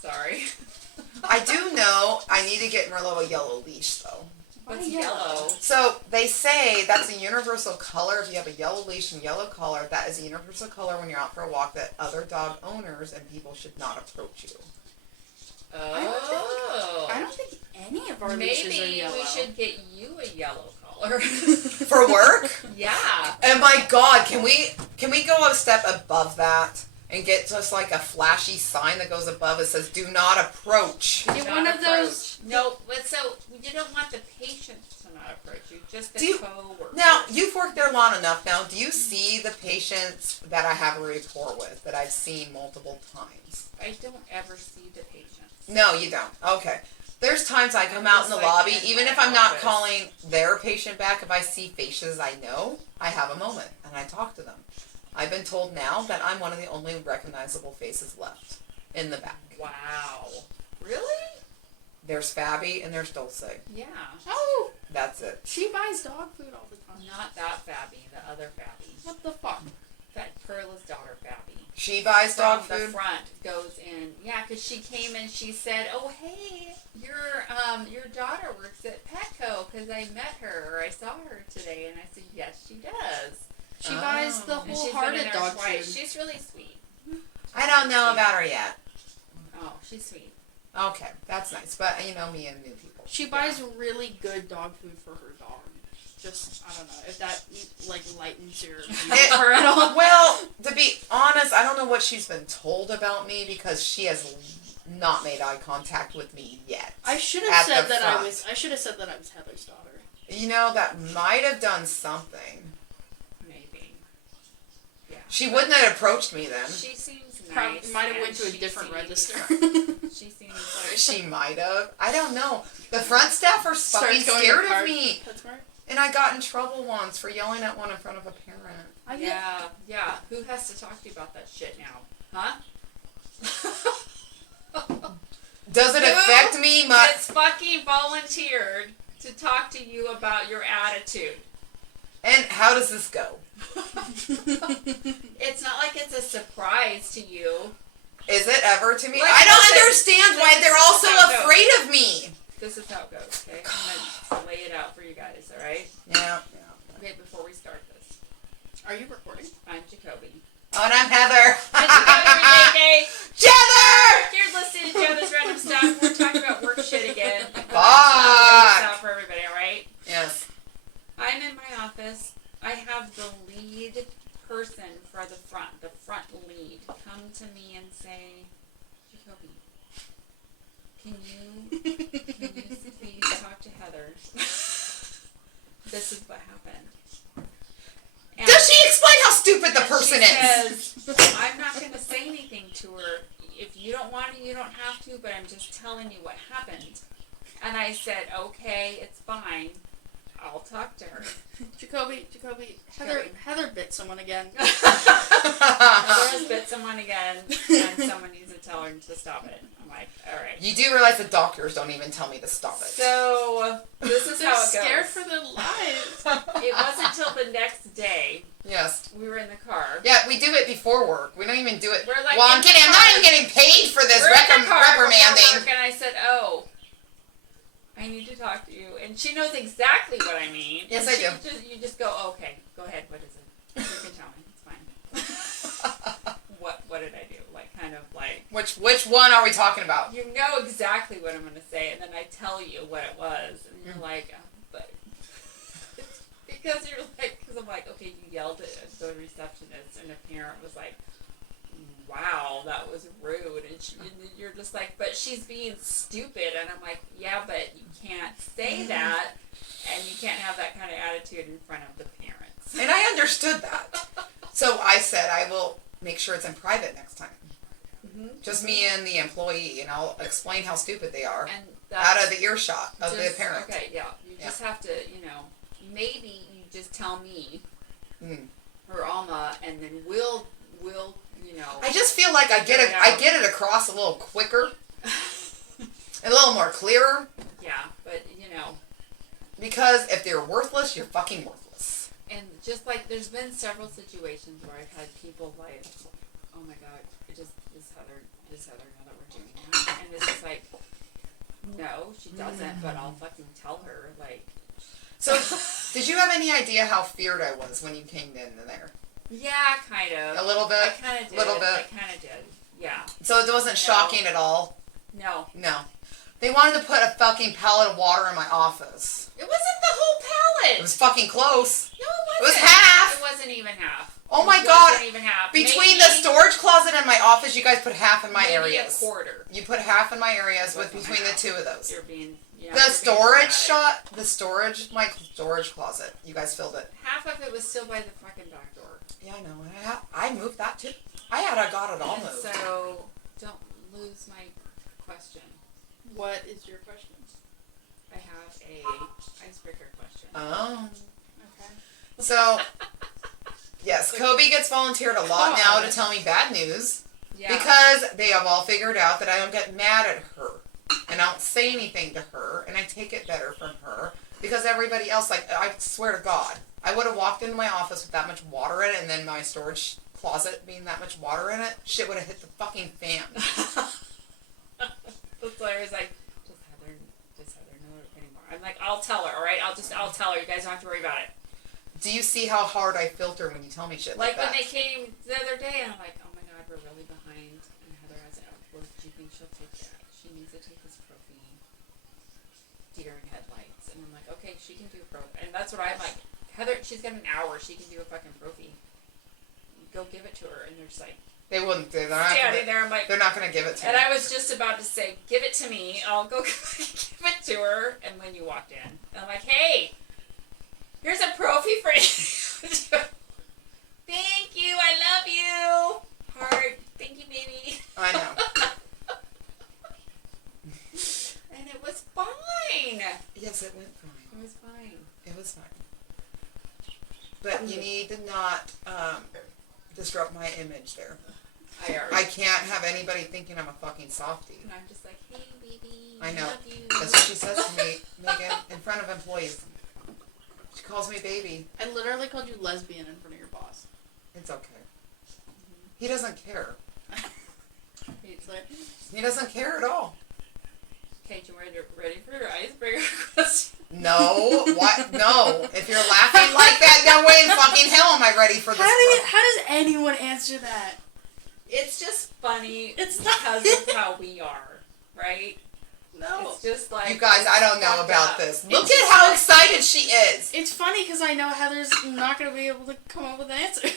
Sorry. I do know I need to get Merlot a yellow leash, though. What's yellow? So, they say that's a universal color. If you have a yellow leash and yellow collar, that is a universal color when you're out for a walk that other dog owners and people should not approach you. Oh. I don't think any of our leashes are yellow. Maybe we should get you a yellow collar. For work? Yeah. Oh my God, can we go a step above that and get just like a flashy sign that goes above it says "Do not approach"? Get one of those. No, but so you don't want the patient to not approach you, just the co-worker. Now, you've worked there long enough now. Do you see the patients that I have a rapport with that I've seen multiple times? I don't ever see the patients. No, you don't. Okay. There's times I come out in the lobby, even if I'm not calling their patient back, if I see faces I know, I have a moment and I talk to them. I've been told now that I'm one of the only recognizable faces left in the back. Wow. Really? There's Fabi and there's Dulce. Yeah. Oh, that's it. She buys dog food all the time. Not that Fabi, the other Fabi. What the fuck? That Perla's daughter, Fabi. She buys dog From food? the front goes in. Yeah, because she came and she said, "Oh, hey, your daughter works at Petco because I met her or I saw her today." And I said, "Yes, she does." She buys the wholehearted dog food. She's really sweet. I don't know about her yet. Oh, she's sweet. Okay, that's nice. But you know me and new people. She buys really good dog food for her dog. Just, I don't know, if that, like, lightens your her at all. Well, to be honest, I don't know what she's been told about me because she has not made eye contact with me yet. I should have said that I was Heather's daughter. You know, that might have done something. Maybe. Yeah. She wouldn't have approached me then. She seems nice. Might have went to a different register. She seems like... She might have. I don't know. The front staff are fucking scared of me. That's smart. And I got in trouble once for yelling at one in front of a parent. Yeah. Who has to talk to you about that shit now? Huh? Does it affect me much? It's fucking volunteered to talk to you about your attitude. And how does this go? It's not like it's a surprise to you. Is it ever to me? Like, I don't understand why they're all so afraid of me. This is how it goes, okay? I'm going to lay it out for you guys, alright? Yeah. Okay, before we start this. Are you recording? I'm Jacoby. Oh, and I'm Heather. Jeather! Jeather! You're listening to Jeather's Random Stuff. We're talking about work shit again. Fuck! Out for everybody, alright? Yes. I'm in my office. I have the lead person for the front lead, come to me and say, Jacoby, can you please talk to Heather? This is what happened. And does she explain how stupid the person is? I'm not going to say anything to her. If you don't want to, you don't have to, but I'm just telling you what happened. And I said, okay, it's fine. I'll talk to her. Jacoby, Heather bit someone again. Heather has bit someone again, and someone needs to tell her to stop it. I'm like, all right. You do realize the doctors don't even tell me to stop it. So, this is how it goes. They're scared for their lives. It wasn't until the next day. Yes. We were in the car. Yeah, we do it before work. We don't even do it. We're like, well, I'm kidding. I'm not even getting paid for this reprimanding. Work, and I said, oh, I need to talk to you. And she knows exactly what I mean. Yes, I do. You just go, oh, okay, go ahead. What is it? You can tell me. It's fine. What did I do? Like, kind of like... Which one are we talking about? You know exactly what I'm going to say, and then I tell you what it was. And you're like, oh, but... because you're like... Because I'm like, okay, you yelled at the receptionist, and a parent was like, wow, that was rude. And you're just like, but she's being stupid. And I'm like, yeah, but you can't say that. And you can't have that kind of attitude in front of the parents. And I understood that. So I said, I will make sure it's in private next time. Mm-hmm. Just me and the employee, and I'll explain how stupid they are. And out of the earshot of the parent. Okay, yeah. You just have to, maybe you just tell me or Alma, and then we'll I just feel like I get it across a little quicker, a little more clearer. Yeah, but because if they're worthless, you're fucking worthless. And just like there's been several situations where I've had people like, oh my god, this does Heather know that we're doing that? And it's just like, no, she doesn't, but I'll fucking tell her, like. So, did you have any idea how feared I was when you came in there? Yeah, kind of. A little bit? I kind of did. Little bit? I kind of did, yeah. So it wasn't shocking at all? No. No. They wanted to put a fucking pallet of water in my office. It wasn't the whole pallet. It was fucking close. No, it wasn't. It was half. It wasn't even half. Oh my god. It wasn't even half. Between the storage closet and my office, you guys put half in my maybe areas. a quarter. You put half in my areas with Wasn't between the half. two of those. You're being, yeah, The you're storage being my storage closet. You guys filled it. half of it was still by the fucking back door. Yeah, I know. I moved that too. I got it all And moved. so, don't lose my question. What is your question? I have a icebreaker question. Oh. Okay. So, yes, Kobe gets volunteered a lot now to tell me bad news. Yeah. Because they have all figured out that I don't get mad at her. And I don't say anything to her. And I take it better from her. Because everybody else, like, I swear to God, I would have walked into my office with that much water in it and then my storage closet being that much water in it. Shit would have hit the fucking fan. That's why I was like, does Heather know it anymore? I'm like, I'll tell her, alright? I'll tell her. You guys don't have to worry about it. Do you see how hard I filter when you tell me shit like that? Like when they came the other day, and I'm like, oh my god, we're really behind. And Heather has it. Well, do you think she'll take that? She needs to take this Profi deer in headlights. And I'm like, okay, she can do a Profi. And that's what I'm like, Heather, she's got an hour. She can do a fucking Profi. Go give it to her. And they're just like, They wouldn't. They're standing there. I'm like, they're not going to give it to me. and I was just about to say, give it to me. I'll go give it to her. And when you walked in, and I'm like, hey, here's a Profi for you. Thank you. I love you. Heart. Thank you, baby. I know. And it was fine. Yes, it went fine. It was fine. It was fine. But you need to not disrupt my image there. I can't have anybody thinking I'm a fucking softie. And I'm just like, hey, baby. I know. Love you. That's what she says to me, Megan, in front of employees. She calls me baby. I literally called you lesbian in front of your boss. It's okay. He doesn't care. He's like, He doesn't care at all. Okay, you ready for your icebreaker question? No. What? No. If you're laughing like that, no way in fucking hell am I ready for this. how does anyone answer that? It's just funny It's not. because of how we are, right? No. It's just like, You guys, I don't know fucked about up. this. Look at how excited she is. It's funny because I know Heather's not going to be able to come up with an answer.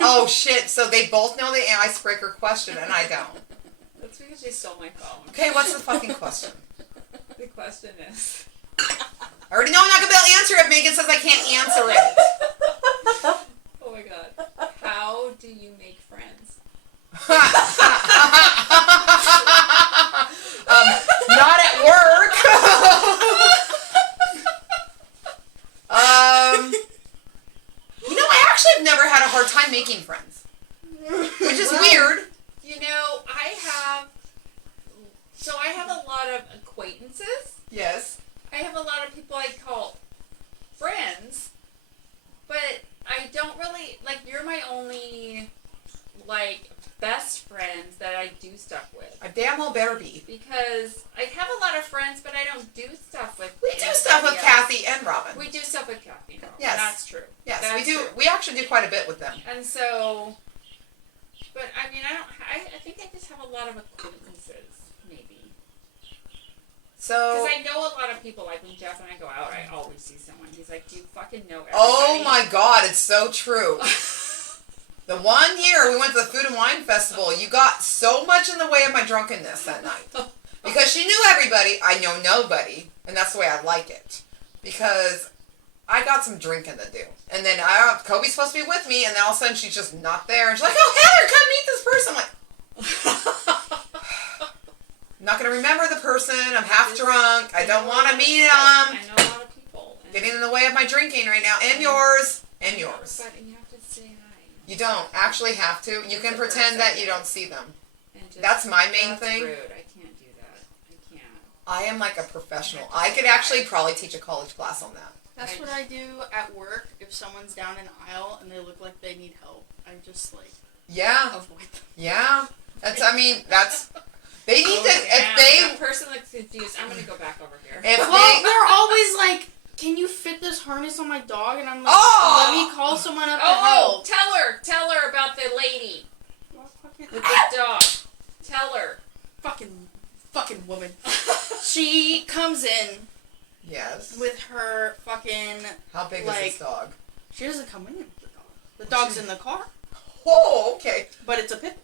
Oh shit, so they both know the icebreaker question and I don't. That's because she stole my phone. Okay, what's the fucking question? The question is... I already know I'm not going to be able to answer it. Megan says I can't answer it. Oh my god. How do you make friends? Not at work. I actually have never had a hard time making friends. Which is weird. You know, I have a lot of acquaintances. Yes. I have a lot of people I call friends, but I don't really, like, you're my only, like, best friends that I do stuff with. I damn well better be. Because I have a lot of friends, but I don't do stuff with We do stuff with else. Kathy and Robin. We do stuff with Kathy and Robin. Yes. That's true. Yes, That's we do. true. We actually do quite a bit with them. And so, but I mean, I think I just have a lot of acquaintances, maybe. So. Because I know a lot of people, like when Jeff and I go out, I always see someone. He's like, do you fucking know everybody? Oh my God, it's so true. The one year we went to the Food and Wine Festival, you got so much in the way of my drunkenness that night. Because she knew everybody, I know nobody, and that's the way I like it. Because I got some drinking to do. And then Kobe's supposed to be with me, and then all of a sudden she's just not there. And she's like, oh, Heather, come meet this person. I'm like, I'm not going to remember the person. I'm half drunk. I don't want to meet him. I know a lot of people. Getting in the way of my drinking right now. And yours. And yours. But you have to say hi. You don't actually have to. You can pretend that you don't see them. And just, That's my main that's thing. Rude. I can't do that. I can't. I am like a professional. I could actually probably teach a college class on that. That's what I do at work. If someone's down an aisle and they look like they need help, I just, like, Yeah. avoid them. Yeah. They need to, that person looks confused. I'm gonna go back over here. Well, they're always like, "Can you fit this harness on my dog?" And I'm like, "Let me call someone up to help." Tell her about the lady with the dog. Tell her. Fucking woman. She comes in. Yes. With her fucking. How big is this dog? She doesn't come in with the dog. The dog's in the car. Oh, okay. But it's a pit.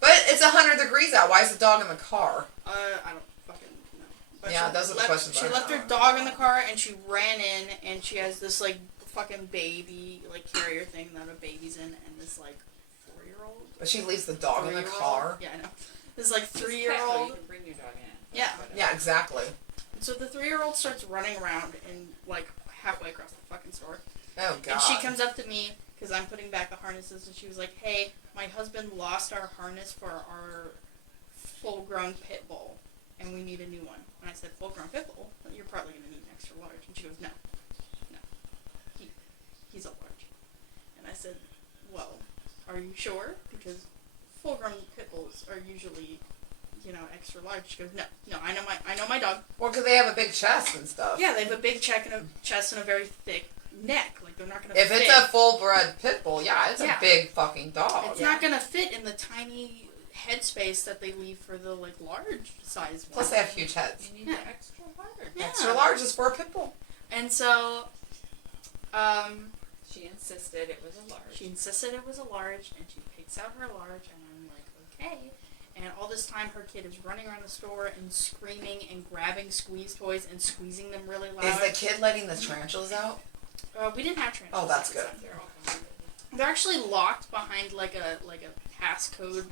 But it's 100 degrees out. Why is the dog in the car? I don't fucking know. But yeah, those are the questions. She left her dog in the car and she ran in and she has this like fucking baby like carrier thing that a baby's in and this like 4-year-old. But she leaves the dog in the car. Yeah, I know. This like 3-year-old. You can bring your dog in. Yeah. Yeah, exactly. So the 3-year-old starts running around and like halfway across the fucking store. Oh god. And she comes up to me because I'm putting back the harnesses and she was like, "Hey, my husband lost our harness for our full-grown pit bull and we need a new one." And I said, "Full-grown pit bull? You're probably going to need an extra large." And she goes, No. He's a large." And I said, "Well, are you sure? Because full-grown pit bulls are usually, extra large." She goes, No, I know my dog. Well, because they have a big chest and stuff. Yeah, they have a big chest and a very thick neck. Like, they're not going to fit. If it's a full-bred pit bull, it's a big fucking dog. It's not going to fit in the tiny headspace that they leave for the, like, large size ones. Plus, they have huge heads. You need the extra large. Yeah. Extra large is for a pit bull. And so, she insisted it was a large. And she picks out her large, and I'm like, okay. And all this time, her kid is running around the store and screaming and grabbing squeeze toys and squeezing them really loud. Is the kid letting the tarantulas out? We didn't have tarantulas. Oh, that's good. They're actually locked behind like a passcode,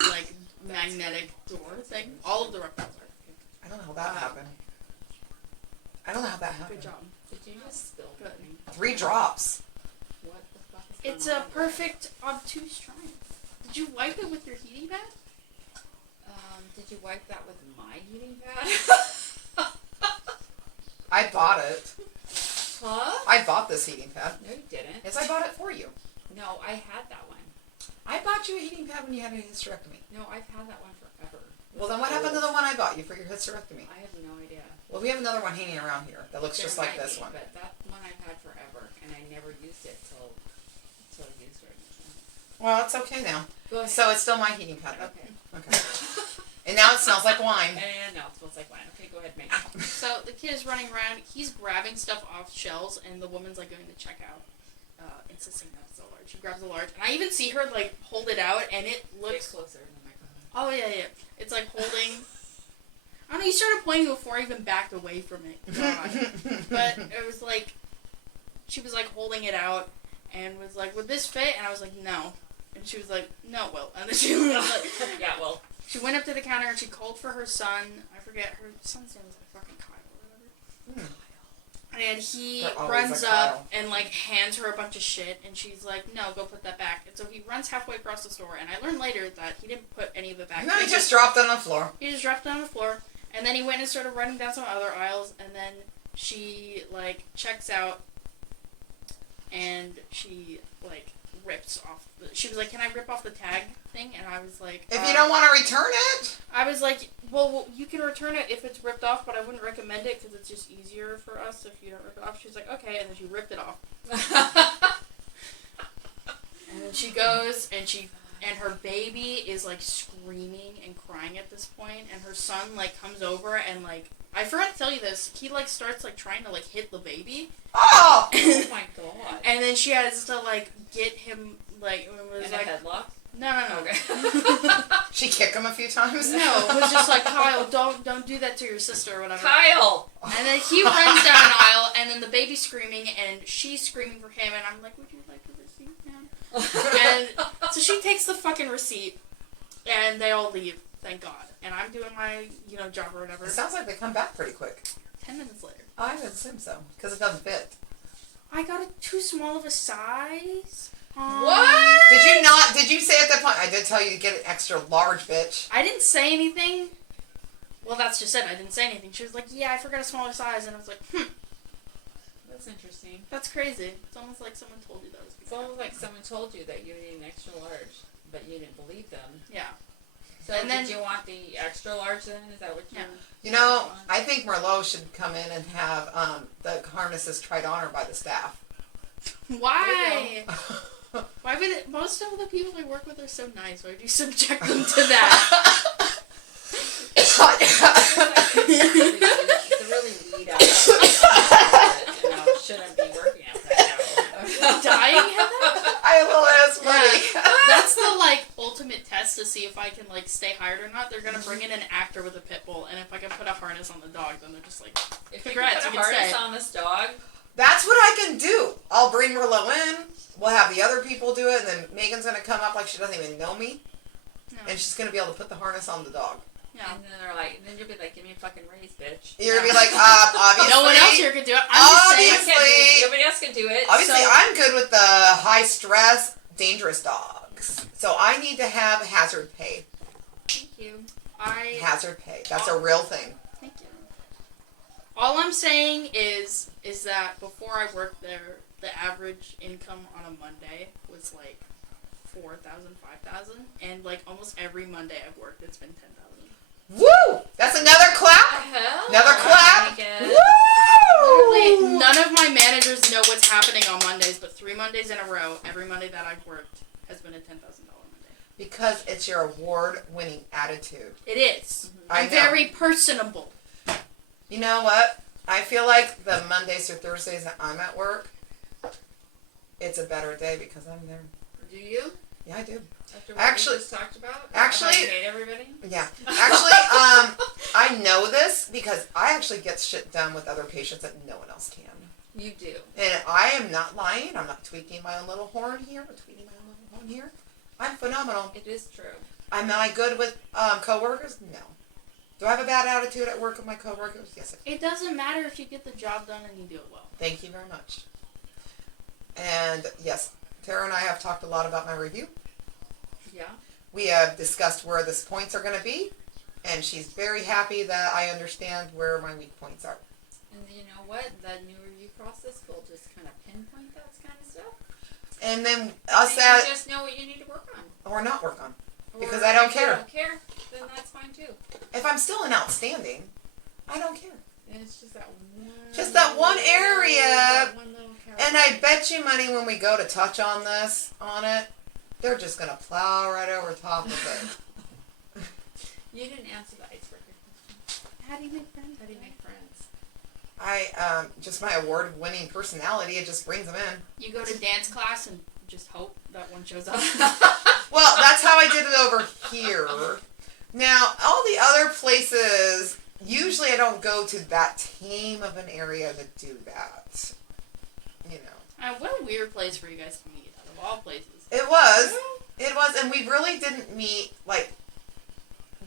like magnetic door thing. All of the reptiles are. I don't know how that happened. Good job. Did you just spill? Good. 3 drops. What the fuck is It's going a on? perfect obtuse triumph. Did you wipe it with your heating pad? Did you wipe that with my heating pad? I bought it. Huh? I bought this heating pad. No, you didn't. Yes, I bought it for you. No, I had that one. I bought you a heating pad when you had a hysterectomy. No, I've had that one forever. Well, then what happened to the one I bought you for your hysterectomy? I have no idea. Well, we have another one hanging around here that looks just like this one. But that one I've had forever, and I never used it till you started. Well, it's okay now. Go ahead. So it's still my heating pad. Okay. And now it smells like wine. And now it smells like wine. Okay, go ahead, Megan. So the kid is running around. He's grabbing stuff off shelves, and the woman's like going to check out, insisting that it's a large. She grabs a large, and I even see her like hold it out, and it looks Get closer to the microphone. Oh yeah. It's like holding. I don't know. You started pointing before I even backed away from it. God. But it was like she was like holding it out and was like, "Would this fit?" And I was like, "No." And she was like, "No, it will." And then she was like, "Yeah, well." She went up to the counter and she called for her son. I forget her son's name was like fucking Kyle or whatever. And he runs up and like hands her a bunch of shit, and she's like, "No, go put that back." And so he runs halfway across the store, and I learned later that he didn't put any of it back. No, he just dropped it on the floor. He just dropped it on the floor, and then he went and started running down some other aisles, and then she like checks out, and she like rips off. She was like, "Can I rip off the tag thing?" And I was like, "If you don't want to return it." I was like, well, you can return it if it's ripped off, but I wouldn't recommend it because it's just easier for us if you don't rip it off. She's like, "Okay," and then she ripped it off. And then she goes, and her baby is like screaming and crying at this point, and her son like comes over and like, I forgot to tell you this, he like starts like trying to like hit the baby. Oh! Oh my god. And then she has to like get him like, it was in like a headlock? No. Okay. She kicked him a few times? No, it was just like, "Kyle, don't do that to your sister," or whatever. Kyle! And then he runs down an aisle, and then the baby's screaming, and she's screaming for him, and I'm like, "Would you like a receipt, man?" And so she takes the fucking receipt, and they all leave, thank God. And I'm doing my, job or whatever. It sounds like they come back pretty quick. 10 minutes later. I would assume so, because it doesn't fit. I got it too small of a size. What? Did you say at that point, I did tell you to get an extra large, bitch? I didn't say anything. Well, that's just it. I didn't say anything. She was like, "Yeah, I forgot a smaller size." And I was like, That's interesting. That's crazy. It's almost like someone told you that was It's almost like someone told you that you need an extra large, but you didn't believe them. Yeah. So did you want the extra large then? Is that what you? You know, I think Merlot should come in and have the harnesses tried on her by the staff. Why? Why would it, most of the people I work with are so nice? Why would you subject them to that? It's a really weed out. Shouldn't be working at that. Dying, Heather? I will ask money. Yeah. That's the ultimate test to see if I can stay hired or not. They're gonna bring in an actor with a pit bull, and if I can put a harness on the dog, then they're just like, congrats, you you put a can harness stay. on this dog. That's what I can do. I'll bring Merlot in. We'll have the other people do it, and then Megan's gonna come up like she doesn't even know me, and she's gonna be able to put the harness on the dog. Yeah. And then you'll be like, give me a fucking raise, bitch. You're gonna be like, obviously. No one else here could do it. I'm just saying. Nobody else can do it. Obviously, I'm good with the high stress, dangerous dogs. So I need to have hazard pay. Thank you. Hazard pay. That's a real thing. Thank you. All I'm saying is that before I worked there, the average income on a Monday was like 4,000, 5,000, and almost every Monday I've worked, it's been 10,000. Woo! That's another clap. Another clap. Woo! Literally, none of my managers know what's happening on Mondays, but 3 Mondays in a row, every Monday that I've worked has been a $10,000 Monday. Because it's your award-winning attitude. It is. Mm-hmm. I'm very personable. You know what? I feel like the Mondays or Thursdays that I'm at work, it's a better day because I'm there. Do you? Yeah, I do. After what we just talked about? Actually, you hate everybody? Yeah. Actually, I know this because I actually get shit done with other patients that no one else can. You do. And I am not lying. I'm not tweaking my own little horn here, but tweeting my own little horn here. I'm phenomenal. It is true. Am I good with coworkers? No. Do I have a bad attitude at work with my coworkers? Yes, I do. It doesn't matter if you get the job done and you do it well. Thank you very much. And yes, Tara and I have talked a lot about my review. Yeah. We have discussed where the points are going to be, and she's very happy that I understand where my weak points are. And you know what? The new review process will just kind of pinpoint that kind of stuff. And then you just know what you need to work on. Or not work on. Or Because I don't if care. you don't care, then that's fine too. If I'm still an outstanding, I don't care. And it's just that one. Just that one area. That one little And I bet you money when we go to touch on it, they're just going to plow right over top of it. You didn't answer the icebreaker question. How do you make friends? How do you make friends? Just my award-winning personality, it just brings them in. You go to dance class and just hope that one shows up. Well, that's how I did it over here. Now, all the other places, usually I don't go to that tame of an area to do that. You know. What a weird place for you guys to meet, out of all places. It was, and we really didn't meet,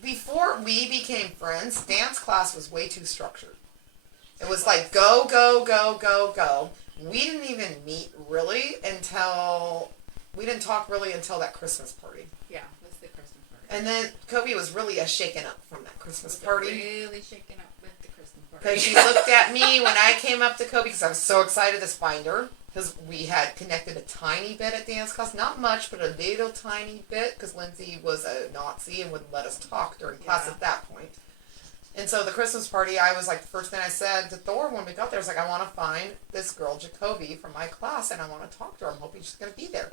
before we became friends, dance class was way too structured. It was like, go, go, go, go, go. We didn't even meet really we didn't talk really until that Christmas party. Yeah, it was the Christmas party. And then Kobe was really shaken up from that Christmas party. Really shaken up with the Christmas party. Because she looked at me when I came up to Kobe, because I was so excited to find her. Because we had connected a tiny bit at dance class. Not much, but a little tiny bit. Because Lindsay was a Nazi and wouldn't let us talk during class at that point. And so the Christmas party, I was like, the first thing I said to Thor when we got there, I was like, I want to find this girl, Jacoby, from my class, and I want to talk to her. I'm hoping she's going to be there.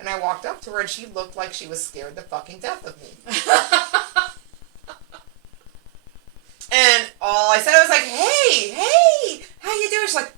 And I walked up to her, and she looked like she was scared the fucking death of me. And all I said, I was like, hey, how you doing? She's like,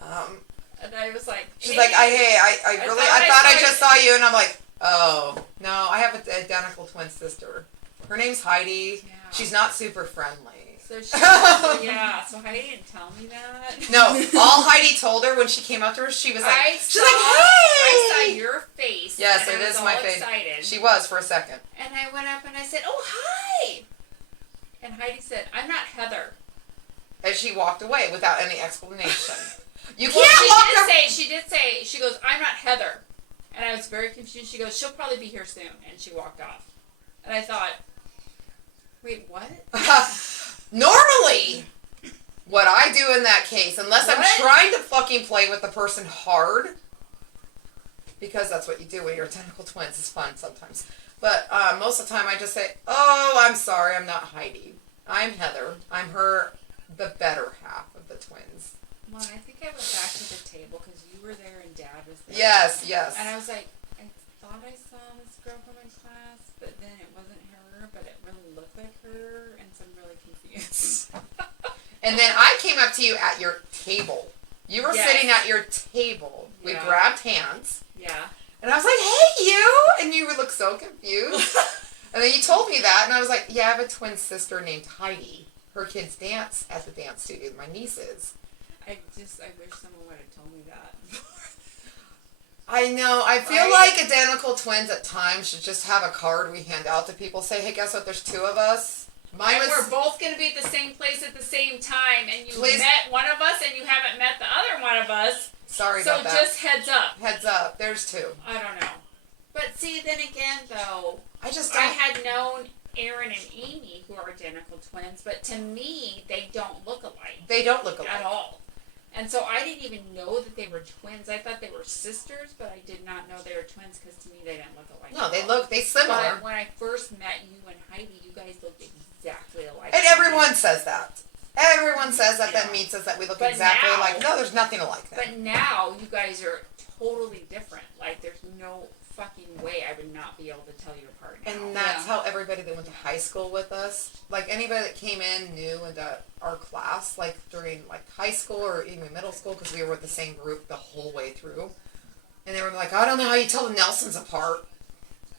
And I was like, she's like, I thought I just saw you. And I'm like, oh, no, I have an identical twin sister. Her name's Heidi. Yeah. She's not super friendly. So so Heidi didn't tell me that. No, all Heidi told her when she came up to her, she was like, I saw your face. Yes, and it I is was my all face. Excited. She was for a second. And I went up and I said, oh, hi. And Heidi said, I'm not Heather. And she walked away without any explanation. You Well, can't she did say, she goes, I'm not Heather. And I was very confused. She goes, she'll probably be here soon. And she walked off. And I thought, wait, what? Normally, what I do in that case, unless What? I'm trying to fucking play with the person hard, because that's what you do when you're identical twins, it's fun sometimes. But most of the time I just say, oh, I'm sorry, I'm not Heidi. I'm Heather. I'm the better half of the twins. Well, I think I went back to the table because you were there and Dad was there. Yes. And I was like, I thought I saw this girl from my class, but then it wasn't her, but it really looked like her, and so I'm really confused. And then I came up to you at your table. You were sitting at your table. We grabbed hands. Yeah. And I was like, hey, you! And you would look so confused. And then you told me that, and I was like, yeah, I have a twin sister named Heidi. Her kids dance at the dance studio, my nieces. I wish someone would have told me that. I know. I feel like identical twins at times should just have a card we hand out to people. Say, hey, guess what? There's two of us. We're both going to be at the same place at the same time, and you met one of us, and you haven't met the other one of us. Sorry about that. So just heads up. Heads up. There's two. I don't know. But see, then again, though, I had known Aaron and Amy, who are identical twins, but to me, they don't look alike. They don't look alike. At all. And so I didn't even know that they were twins. I thought they were sisters, but I did not know they were twins because to me they didn't look alike. No, they similar. But when I first met you and Heidi, you guys looked exactly alike. And everyone says that. Everyone says that means us that we look exactly alike. No, there's nothing alike. But now you guys are totally different. Like there's no fucking way I would not be able to tell you apart now. And that's how everybody that went to high school with us, like anybody that came in new into our class, like during like high school or even middle school, because we were with the same group the whole way through, and they were like, I don't know how you tell the Nelsons apart.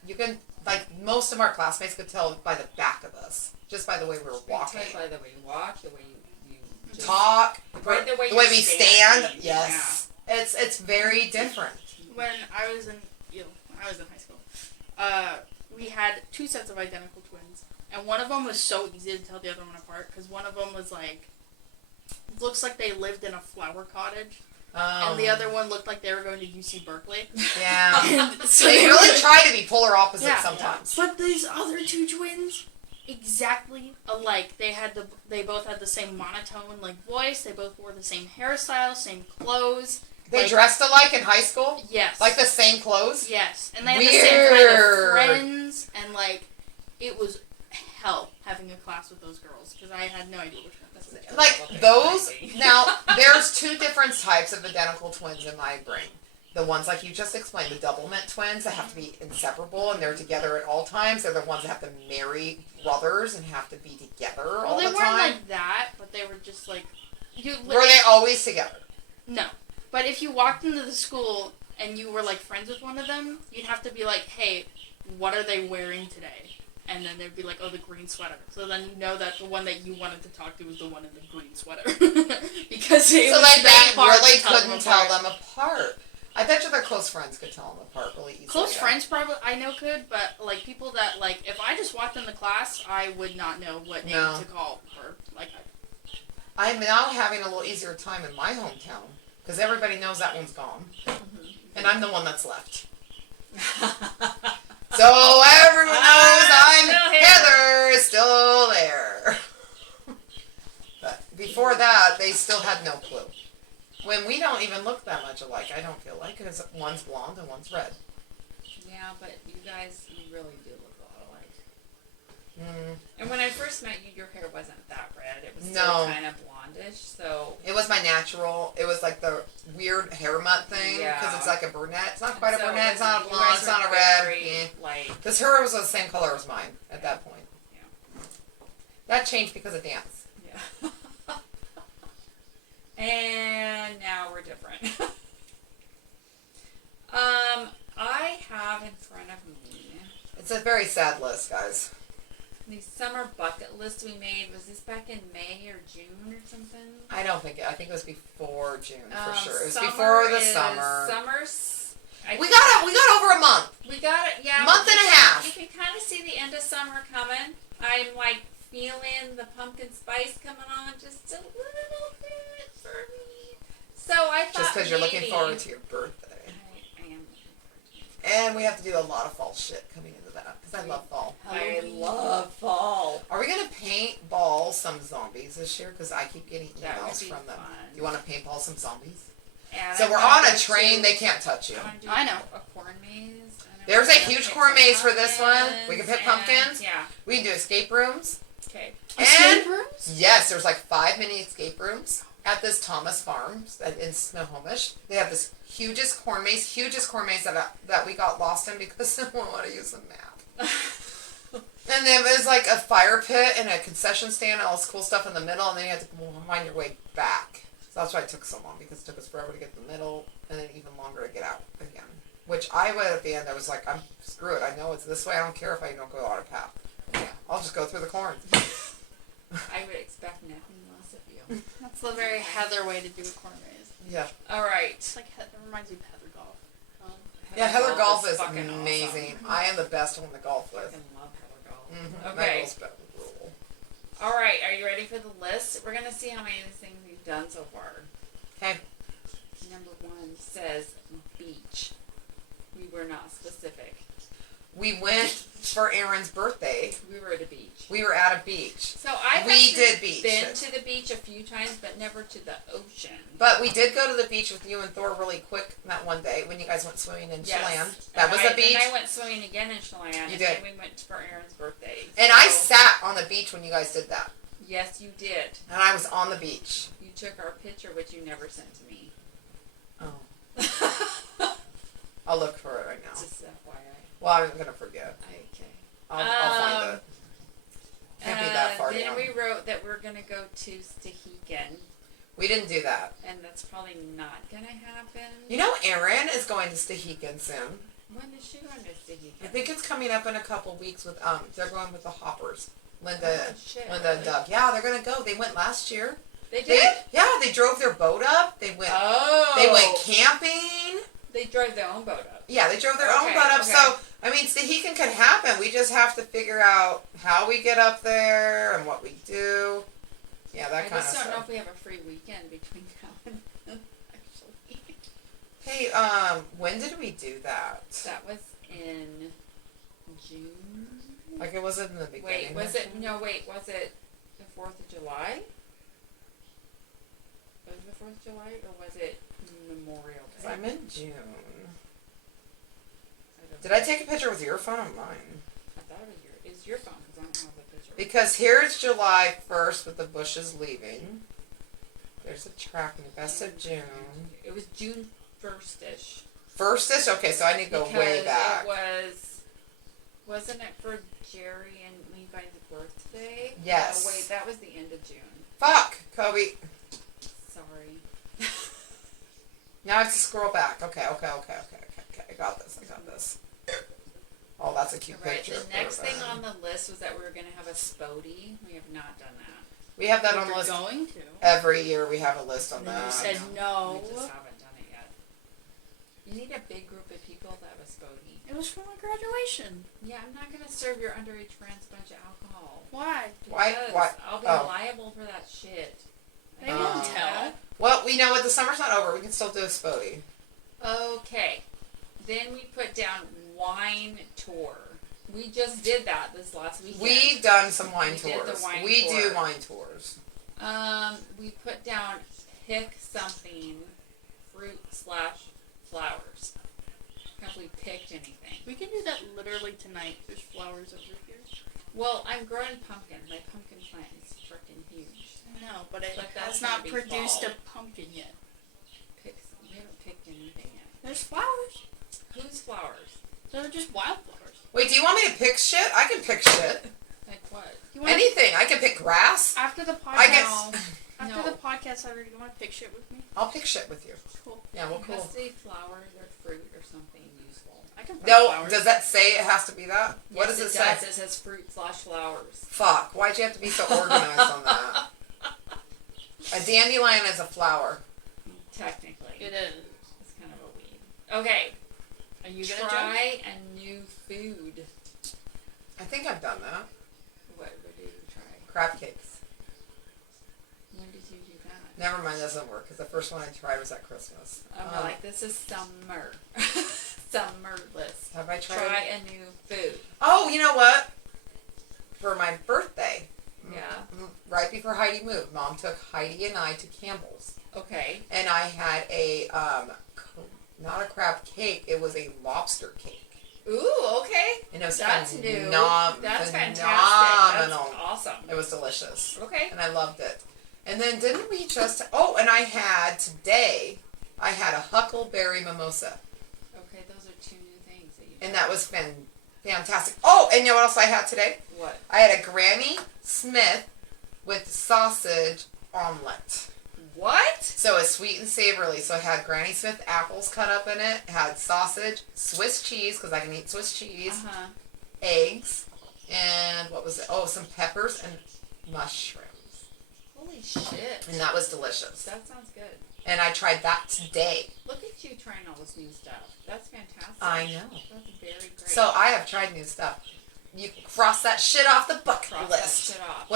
You can, like, most of our classmates could tell by the back of us, just by the way we were walking. By the way you walk, the way you talk, the way we stand. Yes, yeah. It's very different. When I was in high school, we had two sets of identical twins, and one of them was so easy to tell the other one apart because one of them was like, looks like they lived in a flower cottage, and the other one looked like they were going to UC Berkeley. Yeah, so they really try to be polar opposites sometimes. But these other two twins, exactly alike. They both had the same monotone like voice. They both wore the same hairstyle, same clothes. They dressed alike in high school? Yes. Like the same clothes? Yes. And they had the same kind of friends, and like, it was hell having a class with those girls, because I had no idea which one this was. Like, those, now, there's two different types of identical twins in my brain. The ones like you just explained, the doublemint twins that have to be inseparable and they're together at all times. They're the ones that have to marry brothers and have to be together all the time. Well, they weren't like that, but they were just like... Were they always together? No. But if you walked into the school and you were, like, friends with one of them, you'd have to be like, hey, what are they wearing today? And then they'd be like, oh, the green sweater. So then you know that the one that you wanted to talk to was the one in the green sweater. Because it was like they really couldn't tell them apart. I bet you their close friends could tell them apart really easily. Close friends probably, I know could, but, like, people that, like, if I just walked in the class, I would not know what name to call her. Like, I'm now having a little easier time in my hometown. Because everybody knows that one's gone. Mm-hmm. And I'm the one that's left. So everyone knows Heather is still there. But before that, they still had no clue. When we don't even look that much alike, I don't feel like, because one's blonde and one's red. Yeah, but you guys, you really do look a lot alike. And when I first met you, your hair wasn't that red. It was still kind of blondish, so... It was my natural. It was like the weird hair mutt thing, because it's like a brunette. It's not quite a brunette, it's not a blonde, it's not a red. Because her was the same color as mine at that point. Yeah. That changed because of dance. Yeah. And now we're different. I have in front of me... It's a very sad list, guys. The summer bucket list we made, was this back in May or June or something? I think it was before June for sure. It was before the summer. We got over a month. We got it, yeah. Month and a half. You can kind of see the end of summer coming. I'm like feeling the pumpkin spice coming on just a little bit for me. So I thought just because you're looking forward to your birthday. I am looking forward to it. And we have to do a lot of fall shit coming into that. Because I love fall. I love fall. Are we going to paintball some zombies this year? Because I keep getting emails from them. Do you want to paintball some zombies? And so we're on a train. They can't touch you. I know. A corn maze. And There's a huge corn maze for this one. We can pick pumpkins. Yeah. We can do escape rooms. Okay. Escape rooms? Yes, there's like 5 mini escape rooms at this Thomas Farms in Snohomish. They have this hugest corn maze that we got lost in because no one wanted to use the map. And there was like a fire pit and a concession stand and all this cool stuff in the middle, and then you had to wind your way back. So that's why it took so long, because it took us forever to get to the middle and then even longer to get out again. Which I would at the end, I was like, screw it. I know it's this way. I don't care if I don't go on a path. Yeah, I'll just go through the corn. I would expect nothing less of you. That's the very Heather way to do a corn maze. Yeah. All right. It's like, it reminds me of Heather Golf. Yeah, Heather Golf is fucking amazing. Awesome. I am the best one to golf I with. fucking love Heather Golf. Mm-hmm. Okay. Rule. All right. Are you ready for the list? We're gonna see how many of these things we've done so far. Okay. Number 1 says beach. We were not specific. We went for Aaron's birthday. We were at a beach. We were at a beach. So I've We actually did beach. been to the beach a few times, but never to the ocean. But we did go to the beach with you and Thor really quick that one day when you guys went swimming in Chelan. That was the beach. And I went swimming again in Chelan. You and did. then we went for Aaron's birthday. And I sat on the beach when you guys did that. Yes, you did. And I was on the beach. You took our picture, which you never sent to me. Oh. I'll look for it right now. Just FYI. Well, I'm going to forget. Okay. I'll find it. Can't be that far then down. we wrote that we're going to go to Stehekin. We didn't do that. And that's probably not going to happen. You know, Erin is going to Stehekin soon. When is she going to Stehekin? I think it's coming up in a couple weeks with, they're going with the Hoppers. Linda and really? Doug. Yeah, they're going to go. They went last year. They did? They drove their boat up. They went camping. They drove their own boat up. Yeah, they drove their own boat up. Okay. So, I mean, Stehekin could happen. We just have to figure out how we get up there and what we do. Yeah, that kind of stuff. I just don't know if we have a free weekend between now and then, actually. Hey, when did we do that? That was in June? Like, it wasn't in the beginning. Was it the 4th of July? Was it the 4th of July, or was it Memorial Day? I'm in June. Did I take a picture with your phone or mine? I thought it was your phone, because I don't have the picture. Because here's July 1st with the bushes leaving. There's the tracking, best of June. It was June 1st-ish. 1st-ish? Okay, so I need to go way back. Wasn't it for Jerry and Levi's birthday? Yes. Oh, wait, that was the end of June. Fuck, Kobe. Sorry. Now I have to scroll back. Okay. I got this. Oh, that's a cute All right, picture. the next thing on the list was that we were going to have a Spodie. We have not done that. We have that on the We're list. going to. Every year we have a list on And then that. you said no. We just haven't done it yet. You need a big group of people to have a Spodie. It was for my graduation. Yeah, I'm not going to serve your underage friends a bunch of alcohol. Why? Why? Because I'll be liable for that shit. They won't tell. Well, we know what the summer's not over. We can still do a Spodie. Okay. Then we put down wine tour. We just did that this last weekend. We've done some wine We tours. did the wine we tour. do wine tours. We put down pick something, fruit/flowers. Have we picked anything? We can do that literally tonight. There's flowers over here. Well, I'm growing pumpkins. My pumpkin plant is freaking huge. No, but it But has that's not gonna be produced fall. a pumpkin yet. We haven't picked anything yet. There's flowers. Whose flowers? They're just wildflowers. Wait, do you want me to pick shit? I can pick shit. Like what? You wanna, Anything. I can pick grass. after the podcast, I guess. after No. the podcast, you want to pick shit with me? I'll pick shit with you. Cool. Yeah, well, It cool. has to be flowers or fruit or something useful. I can find No, flowers. does that say it has to be that? What Yes, does it it say? does. It says fruit/flowers. Fuck, why'd you have to be so organized on that? A dandelion is a flower. Technically. It is. It's kind of a weed. Okay. Are you gonna jump? Try a new food. I think I've done that. What did you try? Crab cakes. When did you do that? Never mind, that doesn't work, because the first one I tried was at Christmas. I'm like, this is summer. Summerless. Have I tried? Try a new food. Oh, you know what? For my birthday, Yeah. right before Heidi moved, Mom took Heidi and I to Campbell's. Okay. And I had a, not a crab cake, it was a lobster cake. Ooh, okay. And it was That's new. That's fantastic. That's awesome. It was delicious. Okay. And I loved it. And then didn't we just... Oh, and I had today, I had a huckleberry mimosa. Okay, those are 2 new things that you... And that was fantastic. Oh, and you know what else I had today? What? I had a Granny Smith with sausage omelet. What? So it's sweet and savory. So it had Granny Smith apples cut up in it. It had sausage, Swiss cheese, because I can eat Swiss cheese, eggs, and what was it? Oh, some peppers and mushrooms. Holy shit. And that was delicious. That sounds good. And I tried that today. Look at you trying all this new stuff. That's fantastic. I know. That's very great. So I have tried new stuff. You cross that shit off the bucket list. That shit off.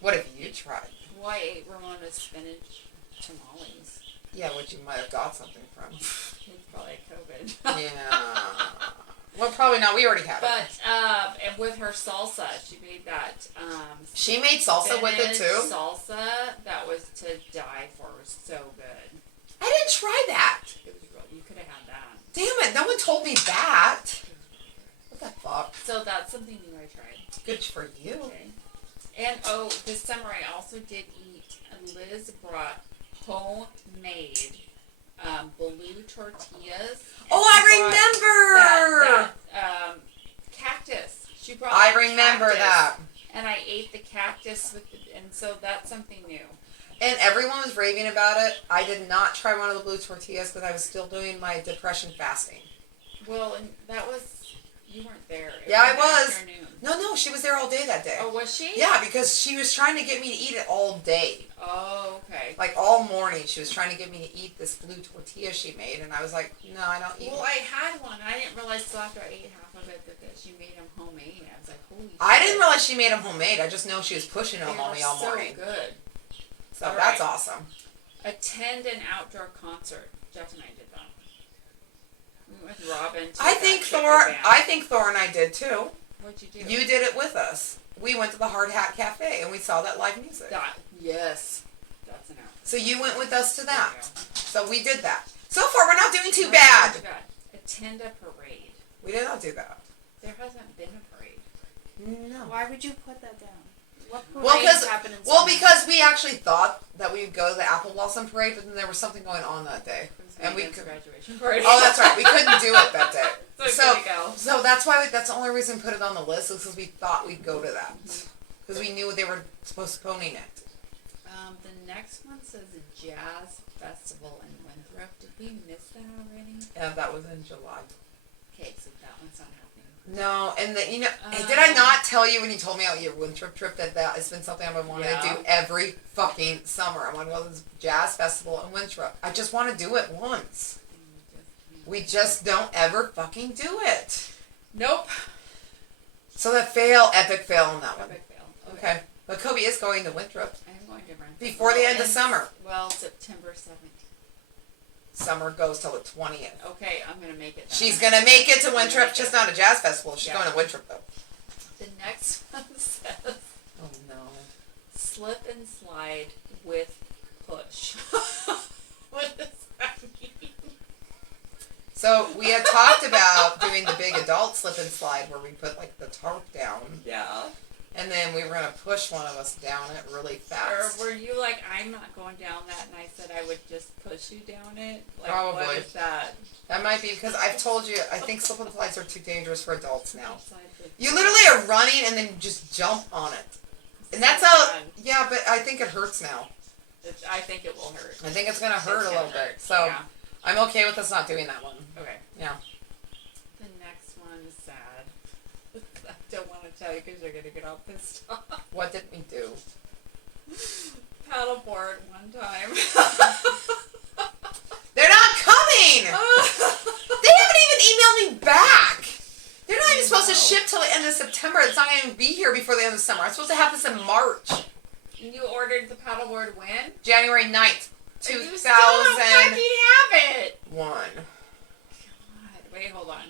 What have you tried? Well, I ate Ramona's spinach tamales. Yeah, which you might have got something from. It's probably COVID. Yeah. Well, probably not. We already have it. But, and with her salsa, she made that, she made salsa with it too? Salsa that was to die for. It was so good. I didn't try that. It was real. You could have had that. Damn it. No one told me that. What the fuck? So that's something new I tried. Good for you. Okay. And, this summer I also did eat, Liz brought homemade blue tortillas. Oh, I remember! That cactus. She brought I remember cactus, that. And I ate the cactus, and so that's something new. And everyone was raving about it. I did not try one of the blue tortillas because I was still doing my depression fasting. Well, and that was... You weren't there. Yeah, I was. Afternoon. No, she was there all day that day. Oh, was she? Yeah, because she was trying to get me to eat it all day. Oh, okay. Like all morning, she was trying to get me to eat this blue tortilla she made, and I was like, no, I don't eat it. Well, I had one. I didn't realize till after I ate half of it that she made them homemade. I was like, holy shit. I didn't realize she made them homemade. I just know she was pushing them on me all morning. So good. So all that's right. awesome. Attend an outdoor concert. Jeff and I did that. We went with Robin. I think Thor and I did too. What'd you do? You did it with us. We went to the Hard Hat Cafe and we saw that live music. Yes. That's an outdoor. So you went with us to that. So we did that. So far, we're not doing too bad. Attend a parade. We did not do that. There hasn't been a parade. No. Why would you put that down? What Well, parades happen in summer? because we actually thought that we would go to the Apple Blossom Parade, but then there was something going on that day. And we could graduation party. Oh, that's right. We couldn't do it that day. So that's why that's the only reason we put it on the list is because we thought we'd go to that because we knew they were postponing it. The next one says a jazz festival in Winthrop. Did we miss that already? Yeah, that was in July. Okay, so that one's not happening. No, and did I not tell you when you told me about your Winthrop trip that has been something I've been wanting to do every fucking summer? I want to go to this jazz festival in Winthrop. I just want to do it once. We just don't ever fucking do it. Nope. So epic fail on that one. Epic fail. Okay. But Kobe is going to Winthrop. I am going to Winthrop. Before the end of summer. Well, September 7th. Summer goes till the 20th. Okay, I'm going to make it. She's going to make it to Winthrop, just not a jazz festival. She's going to Winthrop, though. The next one says... Oh, no. Slip and slide with push. What does that mean? So, we had talked about doing the big adult slip and slide where we put, like, the tarp down. Yeah. And then we were going to push one of us down it really fast. Or were you like, I'm not going down that, and I said I would just push you down it? Like, Probably. What is that? That might be because I've told you, I think slip and slides are too dangerous for adults now. Outside the- You literally are running and then you just jump on it. And that's how, yeah, but I think it hurts now. I think it will hurt. I think it's going to hurt a little bit. So, yeah. I'm okay with us not doing that one. Okay. Yeah. The next one is sad. I don't want to tell you because you're going to get all pissed off. What did we do? Paddleboard one time. They're not coming! They haven't even emailed me back! They're not even supposed to ship till the end of September. It's not going to even be here before the end of summer. I'm supposed to have this in March. You ordered the paddleboard when? January 9th, 2001. You still don't fucking have it! God, wait, hold on.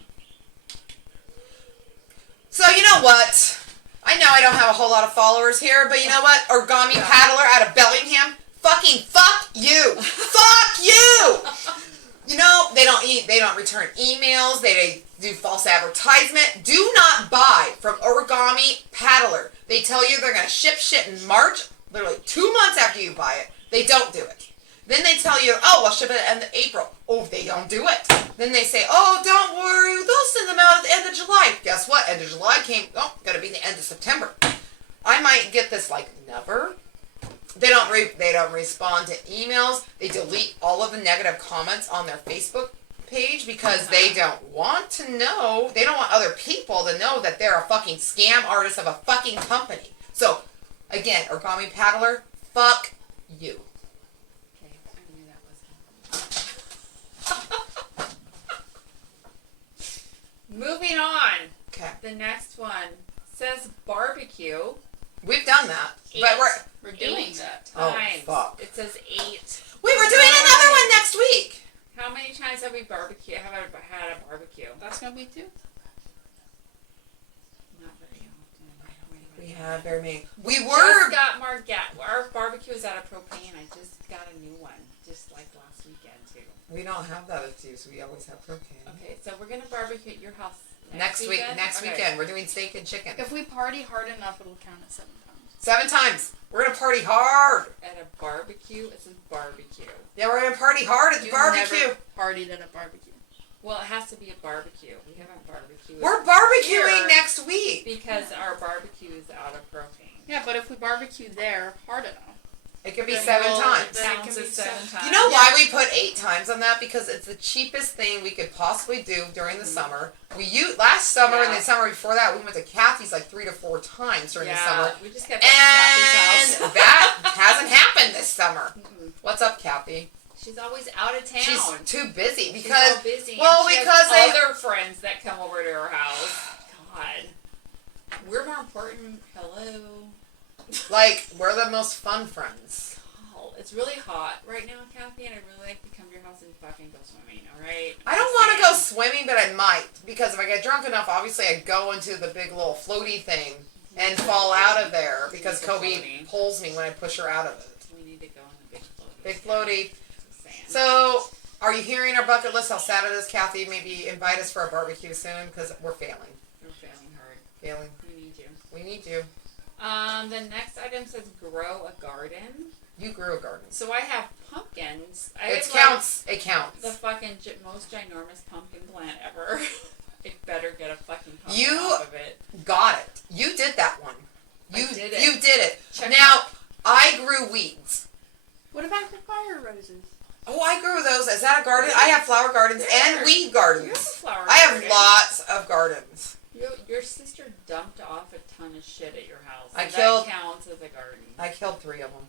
So, you know what? I know I don't have a whole lot of followers here, but you know what? Origami Paddler out of Bellingham, fucking fuck you! Fuck you! You know, they don't return emails, they do false advertisement. Do not buy from Origami Paddler. They tell you they're going to ship shit in March, literally 2 months after you buy it. They don't do it. Then they tell you, oh, we'll ship it at the end of April. Oh, they don't do it. Then they say, oh, don't worry, they'll send them out at the end of July. Guess what? End of July came, going to be the end of September. I might get this like never. They don't respond to emails. They delete all of the negative comments on their Facebook page because they don't want to know. They don't want other people to know that they're a fucking scam artist of a fucking company. So, again, Origami Paddler, fuck you. Okay, I knew that was moving on. Okay. The next one says barbecue. We've done that. But we're doing that. Oh, Times. fuck. It says 8. Wait, we're doing another one next week. How many times have we had a barbecue? That's gonna be 2. Not very often. We have very many. We Just were. got our barbecue is out of propane. I just got a new one, just like last weekend too. We don't have that at you, so we always have propane. Okay, so we're gonna barbecue at your house Next weekend? weekend, we're doing steak and chicken. If we party hard enough, it'll count as 7 times. 7 times. We're gonna party hard. At a barbecue? It says barbecue. Yeah, we're gonna party hard at the barbecue. Never partied at a barbecue. Well, it has to be a barbecue. We haven't barbecued. We're barbecuing here next week. because our barbecue is out of propane. Yeah, but if we barbecue there hard enough, It could be then 7 we'll- times. then it Counts can be as 7 times. You know why we put 8 times on that? Because it's the cheapest thing we could possibly do during the summer. Last summer and the summer before that, we went to Kathy's like 3 to 4 times during the summer. We just got back to Kathy's And house. that hasn't happened this summer. Mm-mm. What's up, Kathy? She's always out of town. She's too busy She's because so busy. well, and she because has other friends that come over to her house. God, we're more important. Hello. like we're the most fun friends. Oh, it's really hot right now, Kathy, and I really like to come to your house and fucking go swimming. All right. I don't want to go swimming, but I might because if I get drunk enough, obviously I go into the big little floaty thing and fall out of there because Kobe pulls me when I push her out of it. We need to go on the big floaty. Big floaty. Just saying. So, are you hearing our bucket list? How sad it is, Kathy? Maybe invite us for a barbecue soon because we're failing. We're failing hard. Failing. We need you. We need you. The next item says grow a garden. You grew a garden. So I have pumpkins. It counts. It counts. The fucking most ginormous pumpkin plant ever. It better get a fucking pumpkin You off of it. got it. You did that one. You did it. You did it. Check Now, I grew weeds. what about the fire roses? Oh, I grew those. Is that a garden? I have flower gardens and weed You have a gardens. flower I have garden. lots of gardens. Your sister dumped off a ton of shit at your house. So I killed- that counts as a garden. I killed 3 of them.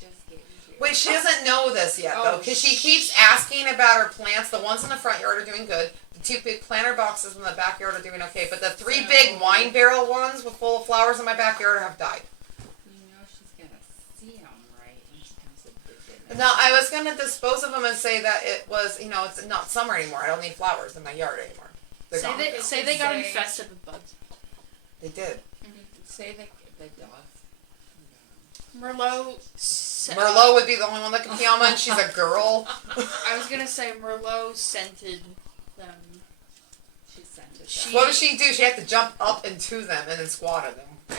Just gave it to you. Wait, she doesn't know this yet, though, Oh, because she keeps asking about her plants. The ones in the front yard are doing good. The 2 big planter boxes in the backyard are doing okay, but the 3 big wine barrel ones with full of flowers in my backyard have died. You know she's gonna see them right when she comes to visit. No, I was going to dispose of them and say that it was, it's not summer anymore. I don't need flowers in my yard anymore. They're gone. Say they got infested with bugs. They did. Say the dogs. Merlot. Merlot would be the only one that could pee on mine. She's a girl. I was gonna say Merlot scented them. She sent it. What does she do? She had to jump up into them and then squat at them. Yeah.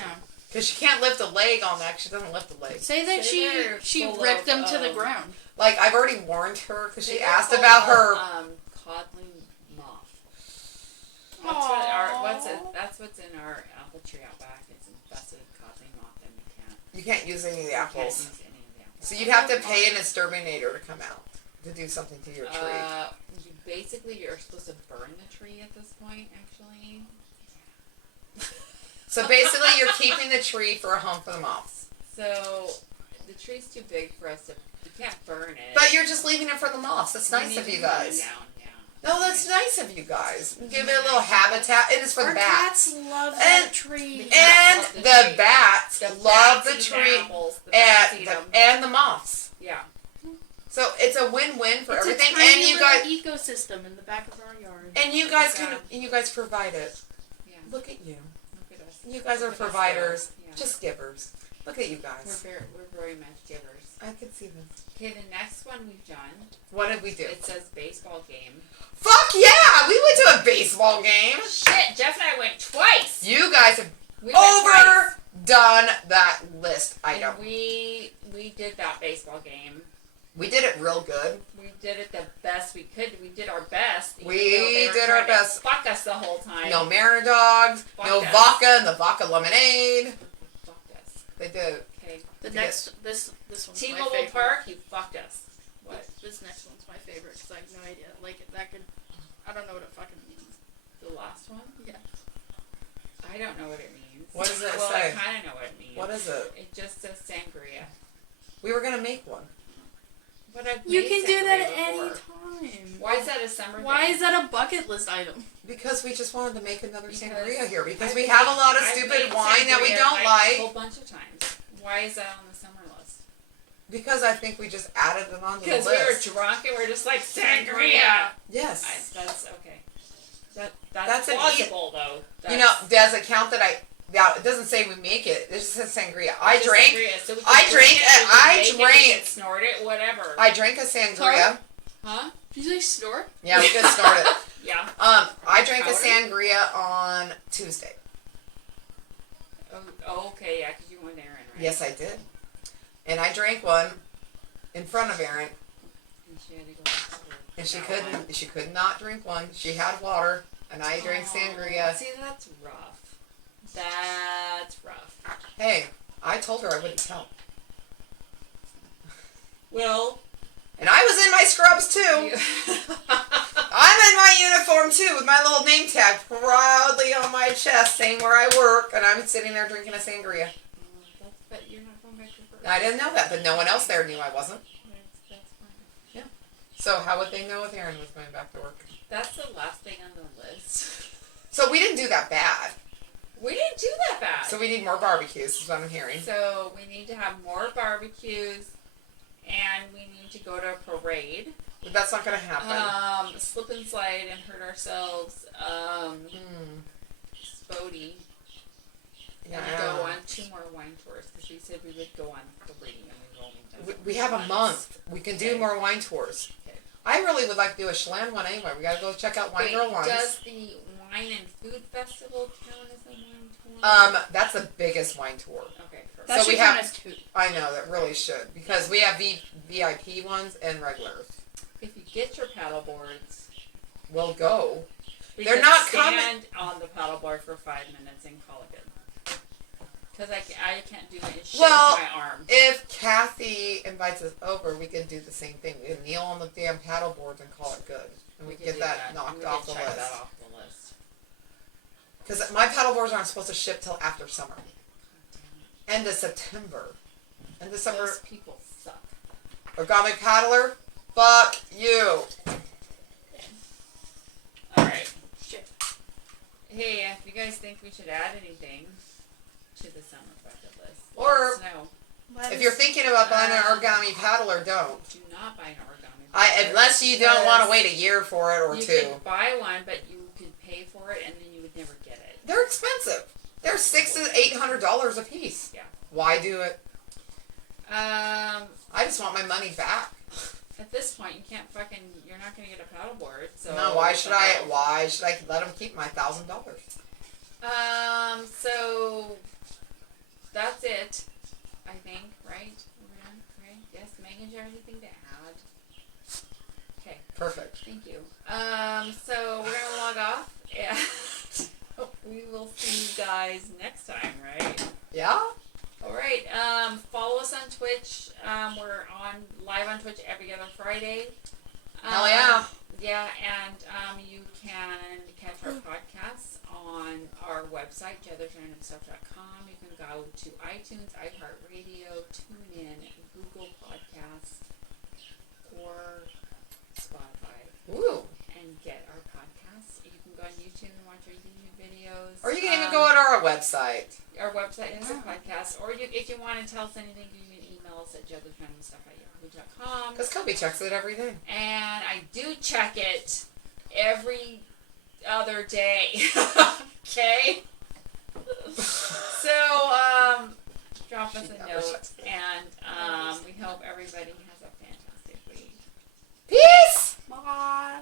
Because she can't lift a leg on that. She doesn't lift a leg. Say that Say she they're full ripped them of, to the ground. Like, I've already warned her because she They're asked full about of, her. codling moth. Aww. That's what's in our apple tree out back. It's infested with codling moth, and You can't use any of the can't apples. use any of the apples. So you'd have to pay an exterminator to come out to do something to your tree. You're supposed to burn the tree at this point, actually. So basically, you're keeping the tree for a home for the moths. So the tree's too big for us to. You can't burn it. But you're just leaving it for the moths. That's We nice need of to you burn it guys. down, yeah. No, that's nice of you guys. Give it a little habitat. It is for Our the bats. cats love And- that tree. And love the the tree. bats The love bats the eat tree apples. The bats eat 'em. and the moths. Yeah. So it's a win-win for It's everything. a tiny And you little guys ecosystem in the back of our yard. and you guys provide it. Yeah. Look at you. Look at us. You guys are Look at us providers, go. Yeah. just givers. Look at you guys. We're very much givers. I could see this. Okay, the next one we've done. What did we do? It says baseball game. Fuck yeah! We went to a baseball game. Shit, Jeff and I went twice. You guys have We went twice. overdone that list item. And we did that baseball game. We did it real good. We did it the best we could. We did our best. We did our best. Fuck us the whole time. No Maridogs, no us. vodka, and the vodka lemonade. Fucked us. They did. Okay. This one's my T-Mobile favorite. Park, you fucked us. What? This next one's my favorite because I have no idea. Like that could, I don't know what it fucking means. The last one? Yeah. I don't know what it means. What does it well, say? I kind of know what it means. What is it? It just says sangria. We were gonna make one. But I've You made can do that sangria at any before. time. Why is that a summer Why thing? is that a bucket list item? Because we just wanted to make another Because sangria here. Because I've we have a made- lot of I've stupid made wine that we sangria, don't like like. a whole bunch of times. Why is that on the summer list? Because I think we just added it onto the Because list. we were drunk and we're just like sangria. Yes. That's okay. That's an plausible though. You know, does it count that I? Yeah, it doesn't say we make it. It just says sangria. I Just drank. sangria, so we can I drink drank. it, we can I make it, we drank. can snort it, whatever. I drank a sangria. Huh? Did you say snort? Yeah, we could snort it. Yeah. I drank a Powder? sangria on Tuesday. Oh, okay, yeah, because you weren't Aaron, right? Yes, I did. And I drank one in front of Erin, And she had to go back to work. and she That couldn't. one. She could not drink one. She had water, and I drank sangria. See, that's rough. That's rough. Hey, I told her I wouldn't tell. Well, And I was in my scrubs too. I'm in my uniform too, with my little name tag proudly on my chest, saying where I work, and I'm sitting there drinking a sangria. but you're not going back to work. I didn't know that, but no one else there knew I wasn't. That's fine. So how would they know if Erin was going back to work? That's the last thing on the list. So we didn't do that bad. We didn't do that bad. So we need more barbecues, is what I'm hearing. So we need to have more barbecues, and we need to go to a parade. But that's not going to happen. Slip and slide and hurt ourselves. Spody. Yeah. And go on 2 more wine tours because we said we would go on 3 and we've only done. We have a month. We can do more wine tours. Okay. I really would like to do a Chelan one anyway. We got to go check out Wine Girl Wines. Does the Wine and Food Festival count as a wine tour? That's the biggest wine tour. Okay, perfect. That So we should count have- as 2. I know, that really should. Because we have VIP ones and regulars. If you get your paddle boards, We'll go. we They're could not stand on the paddle board for 5 minutes and call it good. Because I can't do it. It shakes Well, my arm. If Kathy invites us over, we could do the same thing. We could kneel on the damn paddle boards and call it good. And we could get do that knocked We off could the check list. that off the list. Because my paddle boards aren't supposed to ship till after summer. Damn End of September. End of it. summer. Those people suck. Origami paddler, fuck you. Alright. Shit. Hey, if you guys think we should add anything to the summer bucket list, Or- let us know. If you're thinking about buying an origami paddler, don't. Do not buy an origami paddler Unless you don't want to because wait a year for it or you two. could buy one, but you could pay for it and then you would never get it. They're expensive. They're $600 to $800 a piece. Yeah. Why do it? Um, I just want my money back. at this point, you can't fucking. You're not gonna get a paddleboard. So No, why should I let them keep my $1,000? So that's it. I think, right? We're done, right? Yes, Megan, do you have anything to add? Okay, Perfect. thank you. So we're gonna log off, and we will see you guys next time, right? Yeah? All right. Follow us on Twitch. We're live on Twitch every other Friday. Hell yeah. Yeah, and you can catch our podcasts on our website, jeathersrandomstuff.com. You can go to iTunes, iHeartRadio, TuneIn, Google Podcasts, or Spotify, Ooh. and get our podcasts. You can go on YouTube and watch our YouTube videos. Or you can even go on our website. Our website is a podcast, or if you want to tell us anything, you can email us at jeathersrandomstuff@yahoo.com. Because Kobe checks it every day. And I do check it every other day. Okay? So, drop us a note, and we hope everybody has a fantastic week. Peace! Bye.